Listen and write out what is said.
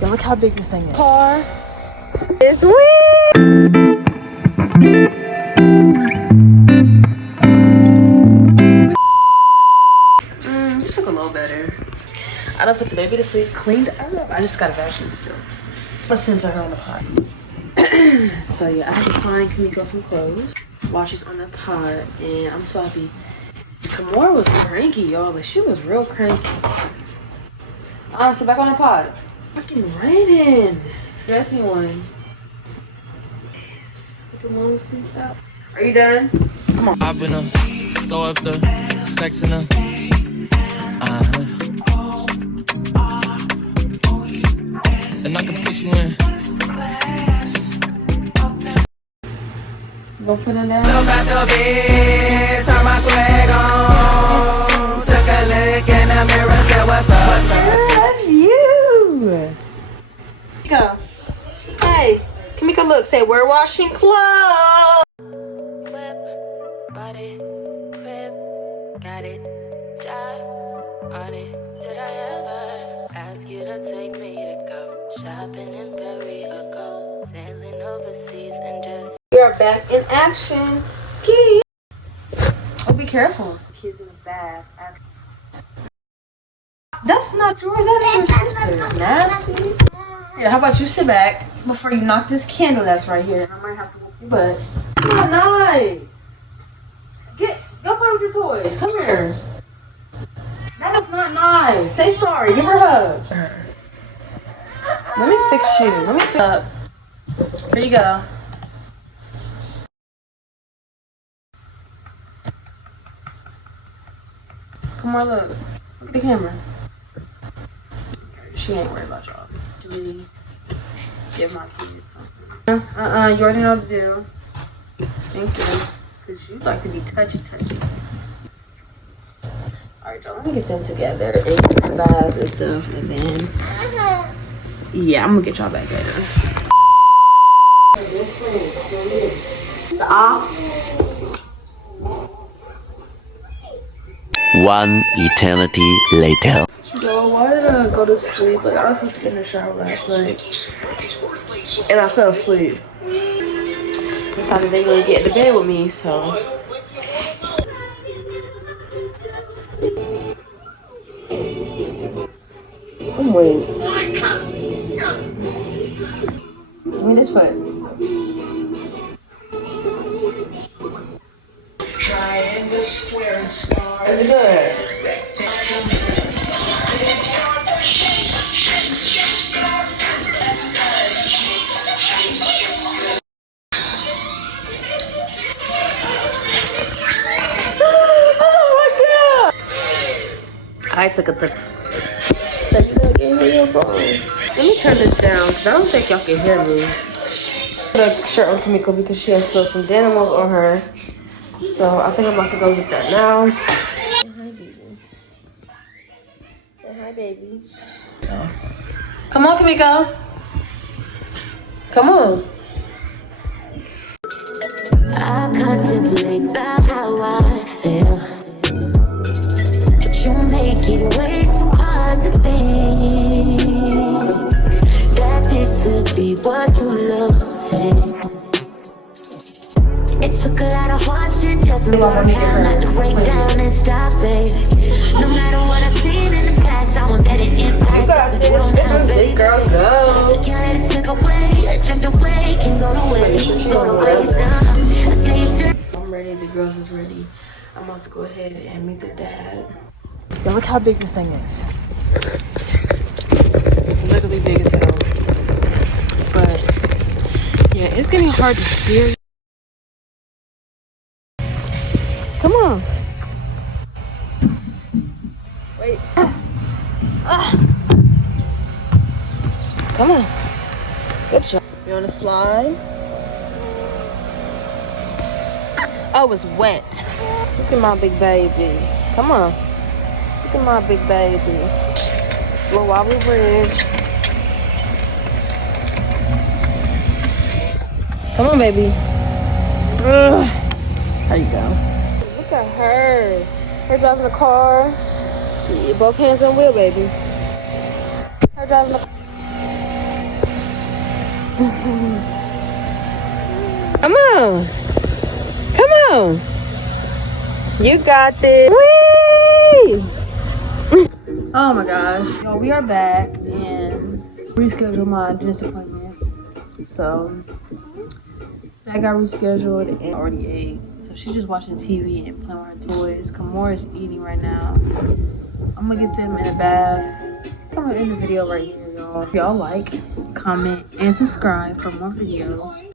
Yo, look how big this thing is. Car. It's weird. This look a little better. I done put the baby to sleep, cleaned up. I just got a vacuum still. I'm gonna censor her on the pot. So yeah, I had to find Kamiko some clothes while she's on the pot, and I'm so happy. Kamora was cranky, y'all. Like, she was real cranky. So back on the pot. Fucking raining. Dressing one. Yes. We can long sleep out. Are you done? Come on. I've been up, throw up the sex in her. And I can push you in. Go put it down. Look at the bed, turn my swag on. Took a look in the mirror, said what's up, what's up. That's you. Go. Hey, Kamiko, look. Say we're washing clothes. Whip, body, crib, got it, job on it. Did I ever ask you to take me to go shopping in Paris or go sailing overseas and just? We are back in action. Ski. Oh, be careful. Kids in the bath. That's not yours. That is your sister's. Nasty. Yeah, how about you sit back before you knock this candle that's right here. I might have to whoop your butt. Not nice. Go play with your toys. Come here. That is not nice. Say sorry. Give her a hug. Let me fix you. Let me fix up. Here you go. Come on, look. Look at the camera. She ain't worried about y'all. Actually, give my kids something. You already know what to do. Thank you. Because you like to be touchy. Alright, y'all, let me get them together and get their bags and stuff, and then, yeah, I'm gonna get y'all back later. One eternity later. Yo, why did I go to sleep? Like, I was supposed to get in the shower last night, and I fell asleep. Decided they gonna get into bed with me, so. I'm waiting. Give me this foot. Triangle, square, and star. Is it good? I took a look. So you gonna get hear your phone? Let me turn this down because I don't think y'all can hear me. Put a shirt on Kamiko because she has spilled some Danimals on her. So I think I'm about to go get that now. Say hi, baby. Say hi, baby. Oh. Come on, Kamiko. Come on. I contemplate about how I feel. You make it way too hard to think that this could be what you love. It took a lot of hard shit just to learn how not to break down and stop it. No matter what I've seen in the past, I won't let it impact. You don't know, baby. Girl, go. Can't let it slip away, drift away, can go to waste, go to waste. I say it's true. I'm ready. The girls is ready. I'm about to go ahead and meet their dad. Yo, look how big this thing is. Literally big as hell. But yeah, it's getting hard to steer. Come on. Wait. Come on. Good job. You on the slide? Oh, it's wet. Look at my big baby. Come on. Look at my big baby. Little wobbly bridge. Come on, baby. Ugh. There you go. Look at her. Her driving the car. Yeah, both hands on wheel, baby. Her driving the car. Come on. Come on. You got this. Whee! Oh my gosh. Yo, we are back and rescheduled my dentist appointment. So that got rescheduled and I already ate. So she's just watching TV and playing with her toys. Kamora is eating right now. I'm gonna get them in a bath. I'm gonna end the video right here, y'all. If y'all like, comment, and subscribe for more videos.